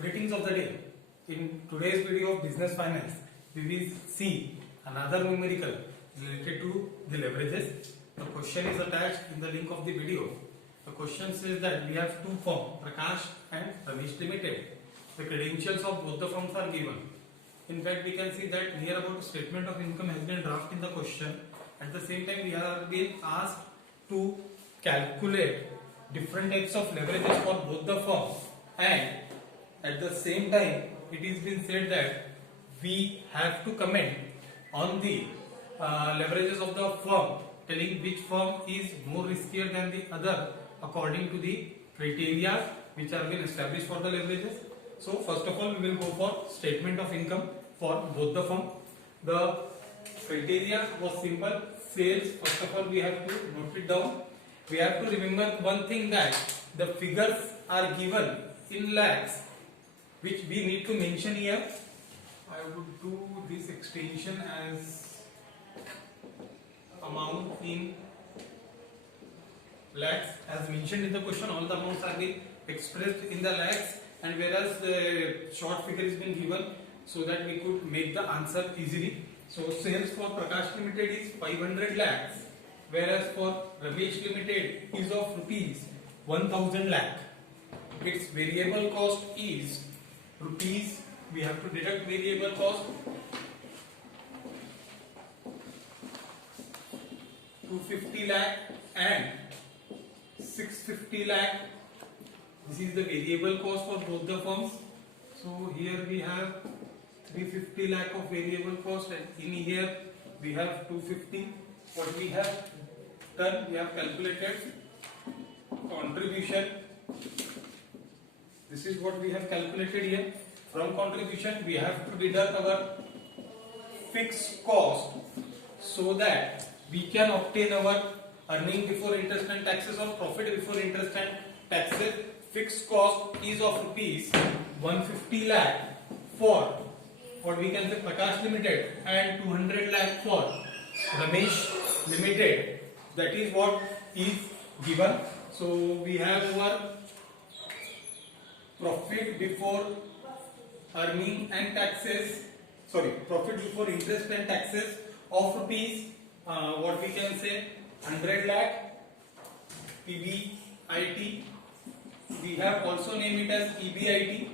Greetings of the day. In today's video of business finance, we will see another numerical related to the leverages. The question is attached in the link of the video. The question says that we have two firms, Prakash and Ramesh Limited. The credentials of both the firms are given. In fact, we can see that here about statement of income has been drafted in the question. At the same time, we have been asked to calculate different types of leverages for both the firms, and at the same time it is been said that we have to comment on the leverages of the firm, telling which firm is more riskier than the other according to the criteria which are been established for the leverages. So first of all, we will go for statement of income for both the firm. The criteria was simple. Sales, first of all, we have to note it down. We have to remember one thing, that the figures are given in lakhs, which we need to mention here. I would do this extension as amount in lakhs. As mentioned in the question, all the amounts are being expressed in the lakhs, and whereas the short figure is being given so that we could make the answer easily. So sales for Prakash Limited is 500 lakhs, whereas for Ramesh Limited is of rupees 1000 lakh. Its variable cost is rupees, we have to deduct variable cost, 250 lakh and 650 lakh. This is the variable cost for both the firms. So here we have 350 lakh of variable cost, and in here we have 250. What we have done, we have calculated contribution. This is what we have calculated here. From contribution we have to deduct our fixed cost so that we can obtain our earning before interest and taxes or profit before interest and taxes. Fixed cost is of rupees 150 lakh for what we can say Prakash Limited, and 200 lakh for Ramesh Limited. That is what is given. So we have our profit before earning and taxes, profit before interest and taxes of rupees what we can say 100 lakh PBIT. We have also named it as EBIT.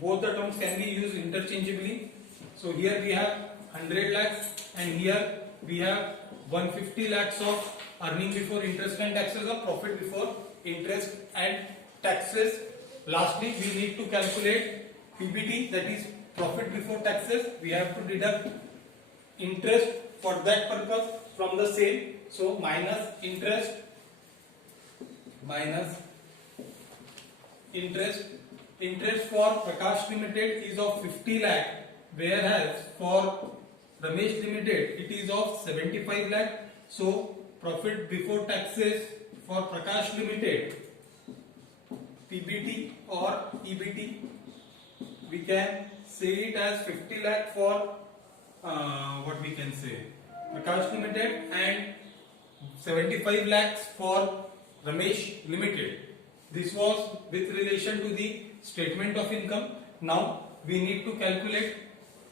Both the terms can be used interchangeably. So here we have 100 lakhs and here we have 150 lakhs of earning before interest and taxes or profit before interest and taxes. Lastly, we need to calculate PBT, that is profit before taxes. We have to deduct interest for that purpose from the sale. So minus interest for Prakash Limited is of 50 lakh, whereas for Ramesh Limited it is of 75 lakh. So profit before taxes for Prakash Limited, PBT or EBT, we can say it as 50 lakh for what we can say Prakash Limited and 75 lakhs for Ramesh Limited. This was with relation to the statement of income. Now we need to calculate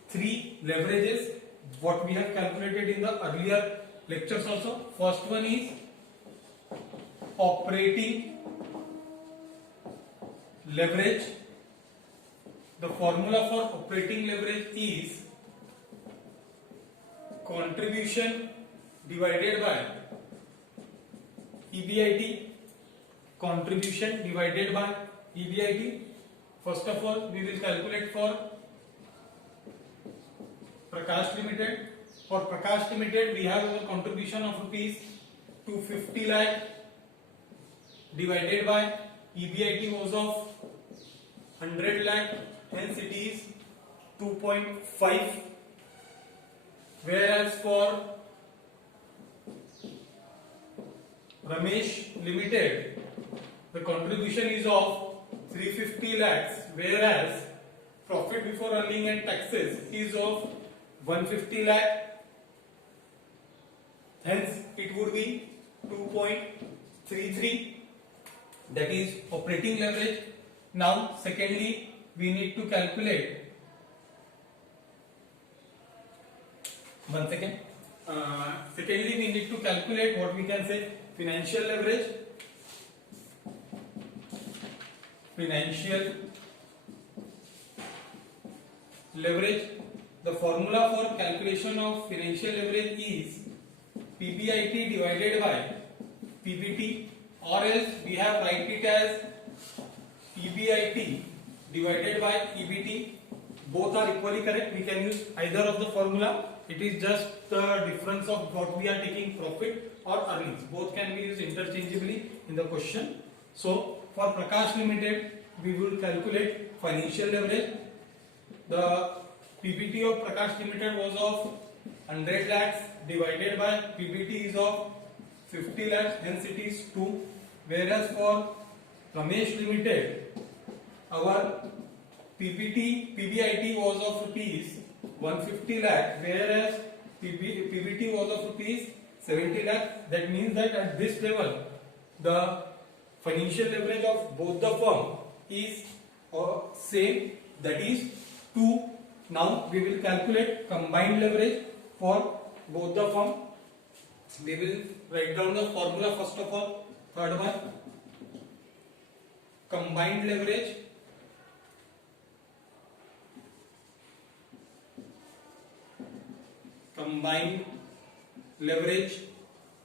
three leverages, what we have calculated in the earlier lectures also. First one is operating leverage. The formula for operating leverage is contribution divided by EBIT. Contribution divided by EBIT. First of all, we will calculate for Prakash Limited. For Prakash Limited, we have our contribution of rupees 250 lakh divided by EBIT was of 100 lakh, hence it is 2.5. Whereas for Ramesh Limited, the contribution is of 350 lakhs, whereas profit before earning and taxes is of 150 lakh, hence it would be 2.33. that is operating leverage. Now secondly, we need to calculate. One second. Secondly, we need to calculate what we can say financial leverage. Financial leverage. The formula for calculation of financial leverage is PBIT divided by PBT, or else we have write it as PBIT divided by EBT. Both are equally correct. We can use either of the formula. It is just the difference of what we are taking, profit or earnings. Both can be used interchangeably in the question. So for Prakash Limited, we will calculate financial leverage. The PBT of Prakash Limited was of 100 lakhs divided by PBT is of 50 lakhs, hence it is 2. Whereas for Ramesh Limited, our PBIT was of rupees 150 lakh, whereas PBT was of rupees 70 lakh. That means that at this level, the financial leverage of both the firm is same, that is 2. Now we will calculate combined leverage for both the firm. We will write down the formula first of all. Third one, combined leverage. Combined leverage.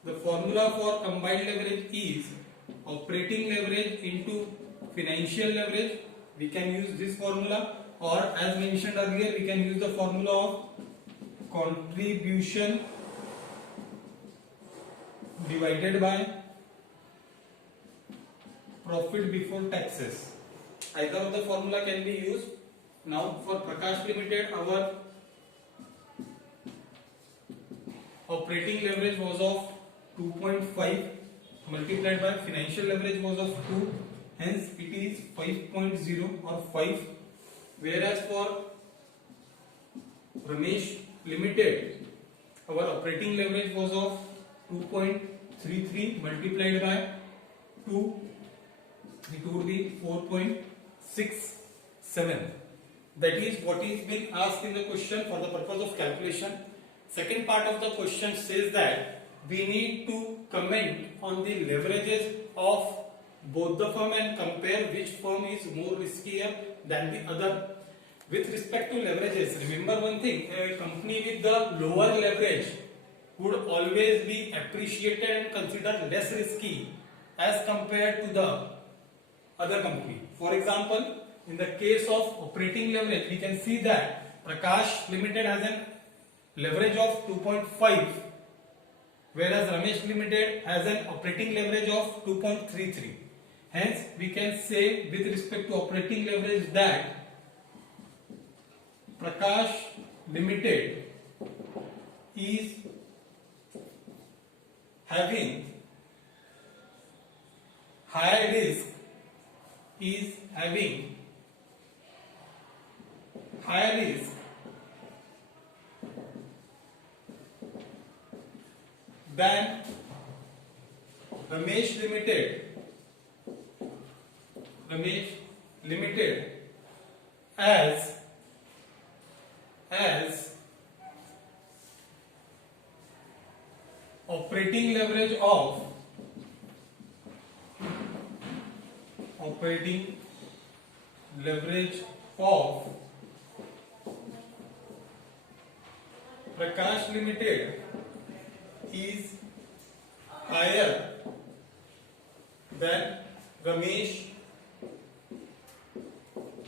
The formula for combined leverage is operating leverage into financial leverage. We can use this formula, or as mentioned earlier, we can use the formula of contribution divided by profit before taxes. Either of the formula can be used. Now for Prakash Limited, our operating leverage was of 2.5 multiplied by financial leverage was of 2, hence it is 5.0 or 5. Whereas for Ramesh Limited, our operating leverage was of 2.33 multiplied by 2, it would be 4.67. That is what is being asked in the question for the purpose of calculation. Second part of the question says that we need to comment on the leverages of both the firm and compare which firm is more riskier than the other. With respect to leverages, remember one thing, a company with the lower leverage would always be appreciated and considered less risky as compared to the other company. For example, in the case of operating leverage, we can see that Prakash Limited has an leverage of 2.5, whereas Ramesh Limited has an operating leverage of 2.33. Hence, we can say with respect to operating leverage that Prakash Limited is having higher risk, than Ramesh Limited as operating leverage of Prakash Limited is higher than Ramesh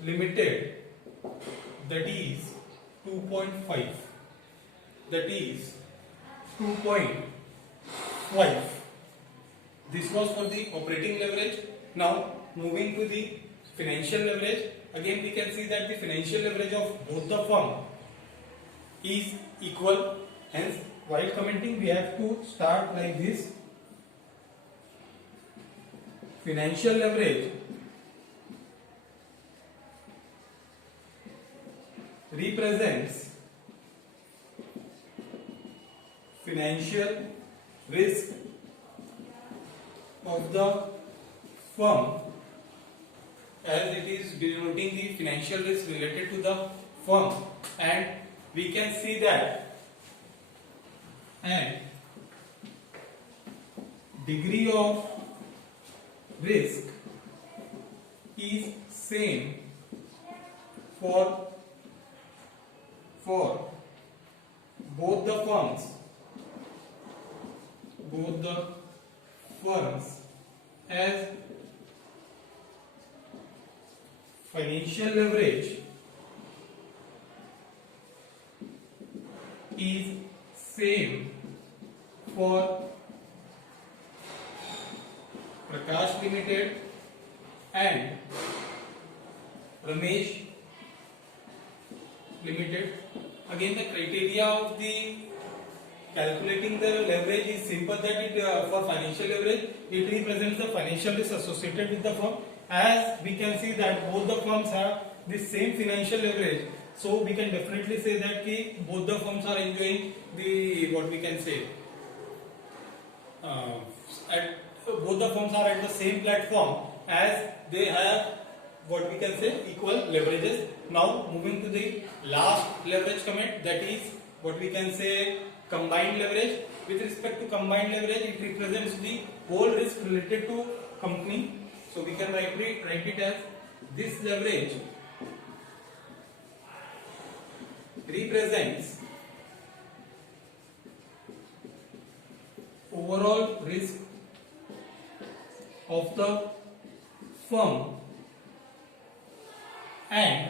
Limited, that is 2.5. That is 2.5. This was for the operating leverage. Now moving to the financial leverage. Again we can see that the financial leverage of both the firm is equal. Hence, while commenting we have to start like this. Financial leverage represents financial risk of the firm as it is denoting the financial risk related to the firm, and we can see that and degree of risk is same for both the firms as financial leverage is same for Prakash Limited and Ramesh Limited. Again, the criteria of the calculating the leverage is simple, that it for financial leverage it represents the financial risk associated with the firm. As we can see that both the firms have the same financial leverage, so we can definitely say that both the firms are enjoying the what we can say both the firms are at the same platform, as they have what we can say equal leverages. Now moving to the last leverage comment, that is what we can say combined leverage. With respect to combined leverage, it represents the whole risk related to company. So we can write it as this leverage represents overall risk of the firm and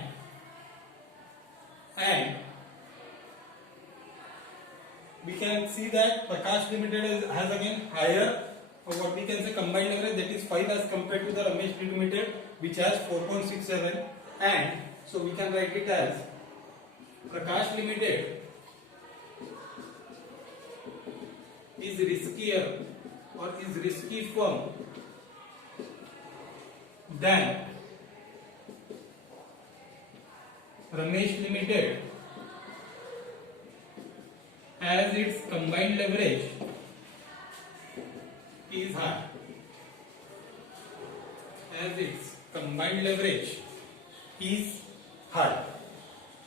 we can see that Prakash Limited has again higher what we can say combined leverage, that is 5 as compared to the Ramesh Limited, which has 4.67, and so we can write it as Prakash Limited is riskier or is risky firm than Ramesh Limited, as its combined leverage is high. As its combined leverage is high.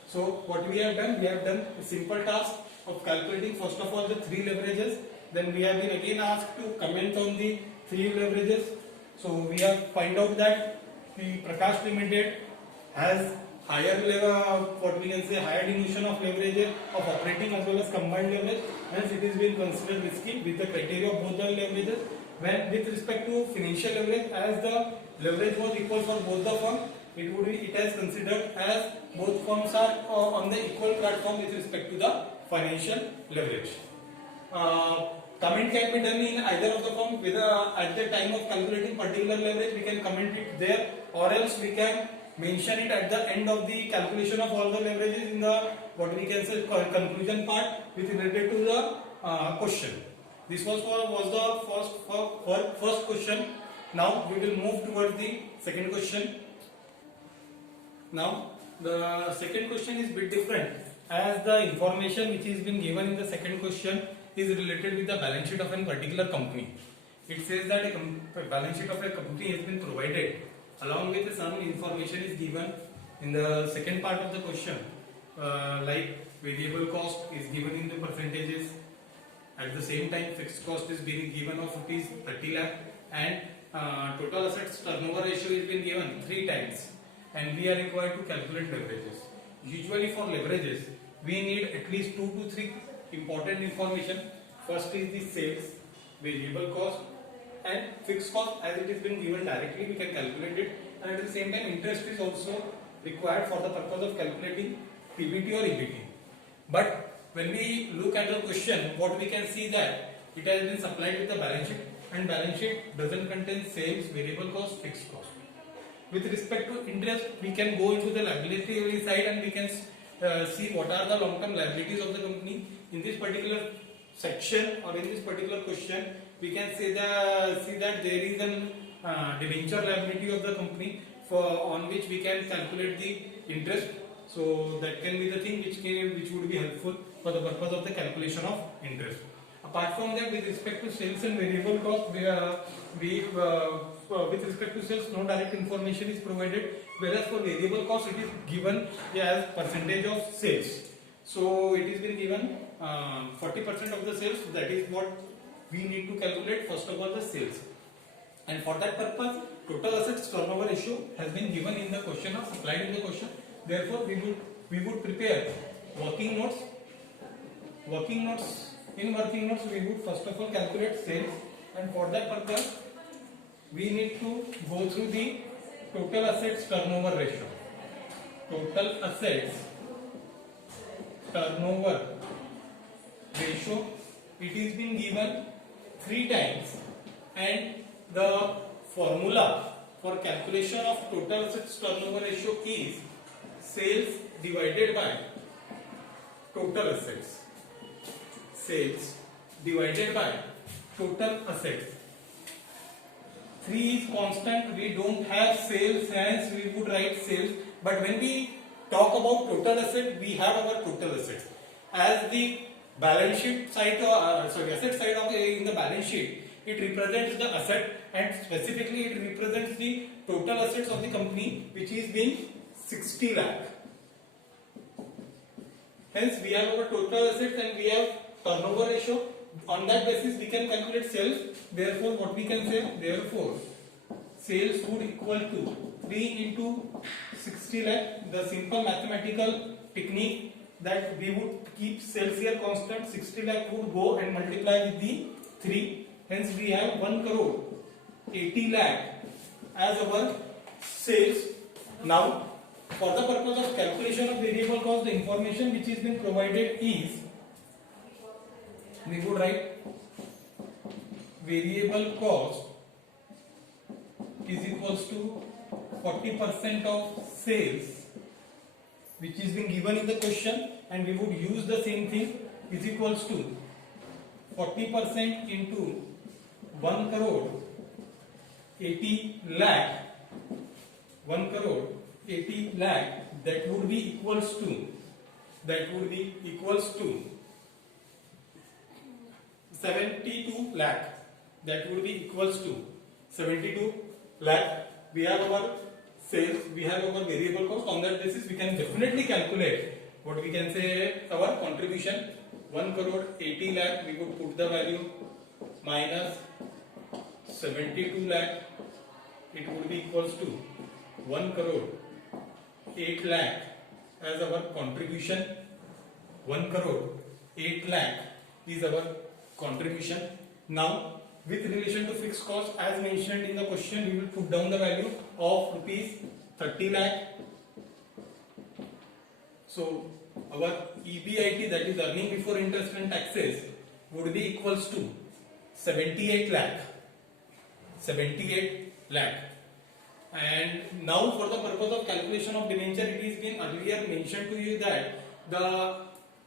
So what we have done a simple task of calculating first of all the three leverages. Then we have been again asked to comment on the three leverages. So we have find out that the Prakash Limited has higher level, what we can say higher dimension of leverage of operating as well as combined leverage, hence it is being considered risky with the criteria of both the leverages. When with respect to financial leverage, as the leverage was equal for both the firms, it has considered as both firms are on the equal platform with respect to the financial leverage. Comment can be done in either of the firm, whether at the time of calculating particular leverage we can comment it there, or else we can mention it at the end of the calculation of all the leverages in the what we can say conclusion part with related to the question. This was the first question. Now we will move towards the second question. Now the second question is bit different, as the information which is been given in the second question is related with the balance sheet of a particular company. It says that a balance sheet of a company has been provided along with some information is given in the second part of the question, like variable cost is given in the percentages. At the same time, fixed cost is being given of rupees 30 lakh, and total assets turnover ratio is been given 3 times, and we are required to calculate leverages. Usually for leverages, we need at least 2 to 3 important information. First is the sales, variable cost, and fixed cost. As it is been given directly, we can calculate it, and at the same time interest is also required for the purpose of calculating PBT or EBT. But when we look at the question, what we can see that it has been supplied with the balance sheet, and balance sheet doesn't contain sales, variable cost, fixed cost. With respect to interest, we can go into the liability side and we can see what are the long-term liabilities of the company. In this particular section or in this particular question, we can see that there is an debenture liability of the company on which we can calculate the interest. So that can be the thing which would be helpful for the purpose of the calculation of interest. Apart from that, with respect to sales and variable cost, with respect to sales, no direct information is provided, whereas for variable cost it is given as percentage of sales. So it is been given 40% of the sales. That is what we need to calculate first of all the sales, and for that purpose total assets turnover ratio has been given in the question or supplied in the question. Therefore we would prepare working notes. In working notes we would first of all calculate sales, and for that purpose we need to go through the total assets turnover ratio. Total assets turnover ratio, it is been given 3 times, and the formula for calculation of total assets turnover ratio is sales divided by total assets. Sales divided by total assets. 3 is constant, we don't have sales, hence we would write sales, but when we talk about total asset, we have our total assets. As the balance sheet side, asset side of in the balance sheet, it represents the asset, and specifically it represents the total assets of the company, which is been 60 lakh. Hence we have our total assets and we have turnover ratio. On that basis we can calculate sales. Therefore what we can say, therefore sales would equal to 3 into 60 lakh. The simple mathematical technique that we would keep sales here constant, 60 lakh would go and multiply with the 3. Hence we have 1 crore 80 lakh as our sales. Now for the purpose of calculation of variable cost, the information which is been provided is, we would write variable cost is equals to 40% of sales, which is been given in the question, and we would use the same thing, is equals to 40% into 1 crore 80 lakh, 1 crore 80 lakh, that would be equals to 72 lakh. That would be equals to 72 lakh. We have our sales, we have our variable cost. On that basis we can definitely calculate what we can say our contribution. 1 crore 80 lakh, we would put the value minus 72 lakh, it would be equals to 1 crore 8 lakh as our contribution. 1 crore 8 lakh is our contribution. Now with relation to fixed cost, as mentioned in the question, we will put down the value of rupees 30 lakh. So our EBIT, that is earning before interest and taxes, would be equals to 78 lakh. 78 lakh. And now for the purpose of calculation of debenture, it is been earlier mentioned to you that the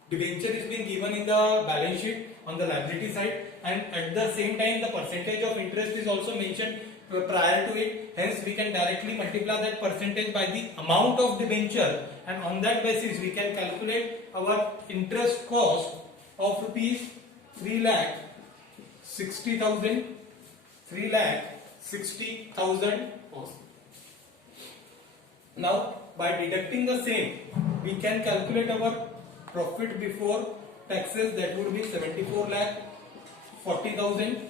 debenture is being given in the balance sheet on the liability side, and at the same time the percentage of interest is also mentioned prior to it. Hence we can directly multiply that percentage by the amount of debenture, and on that basis we can calculate our interest cost of rupees 3,60,000. 3,60,000. Now by deducting the same, we can calculate our profit before taxes, that would be 74 lakh 40,000.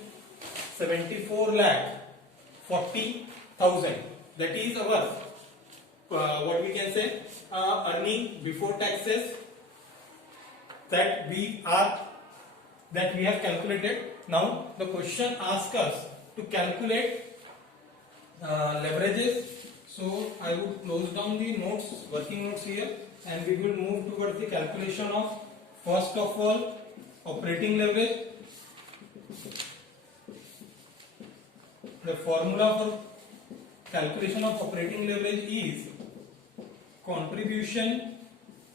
74 lakh 40,000. That is our what we can say earning before taxes that we have calculated. Now the question asks us to calculate leverages. So I would close down the notes, working notes here, and we will move towards the calculation of, first of all, operating leverage. The formula for calculation of operating leverage is contribution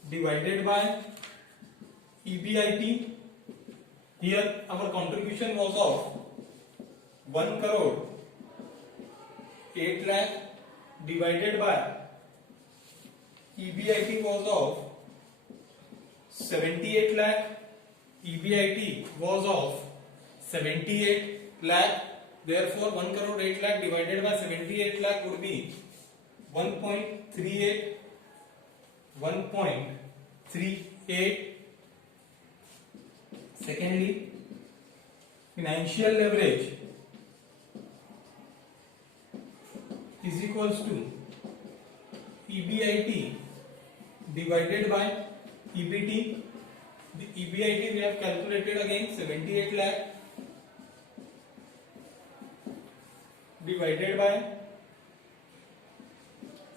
divided by EBIT. Here our contribution was of 1 crore 8 lakh divided by EBIT was of 78 lakh. EBIT was of 78 lakh. Therefore 1 crore 8 lakh divided by 78 lakh would be 1.38. Secondly, financial leverage is equals to EBIT divided by EBT. The EBIT we have calculated again 78 lakh divided by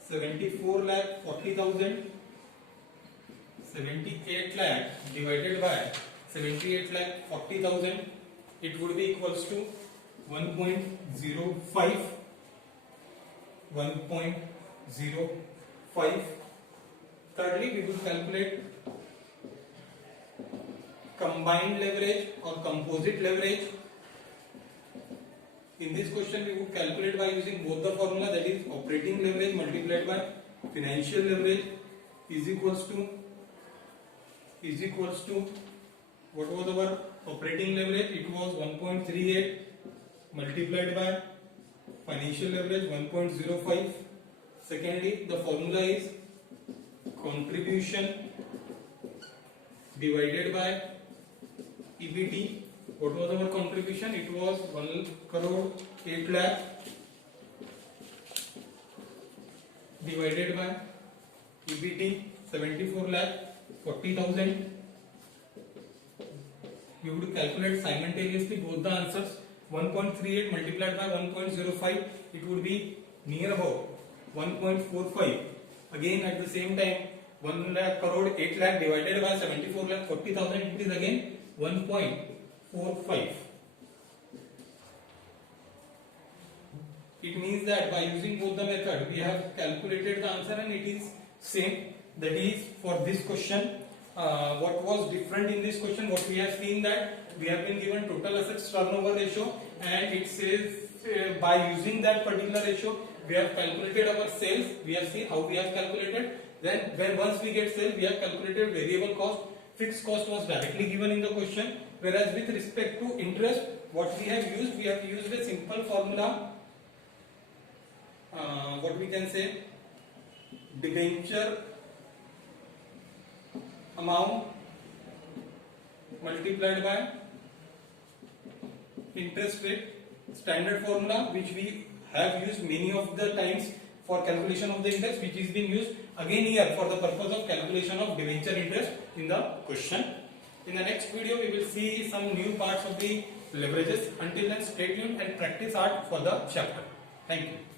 74 lakh 40,000. 78 lakh divided by 78 lakh 40,000. It would be equals to 1.05. 1.05. Thirdly, we will calculate combined leverage or composite leverage. In this question, we would calculate by using both the formula, that is operating leverage multiplied by financial leverage is equals to what was our operating leverage? It was 1.38 multiplied by financial leverage 1.05. Secondly, the formula is contribution divided by EBT. What was our contribution? It was 1 crore 8 lakh divided by EBT 74 lakh 40,000. We would calculate simultaneously both the answers. 1.38 multiplied by 1.05, it would be near about 1.45. Again at the same time, 1 lakh crore 8 lakh divided by 74 lakh 40,000, it is again 1.45. It means that by using both the method, we have calculated the answer and it is same. That is for this question. What was different in this question? What we have seen that we have been given total assets turnover ratio, and it says by using that particular ratio, we have calculated our sales. We have seen how we have calculated. Then when once we get sales, we have calculated variable cost. Fixed cost was directly given in the question. Whereas with respect to interest, what we have used a simple formula. What we can say, debenture amount multiplied by interest rate, standard formula which we have used many of the times for calculation of the interest, which is being used again here for the purpose of calculation of debenture interest in the question. In the next video, we will see some new parts of the leverages. Until then, stay tuned and practice hard for the chapter. Thank you.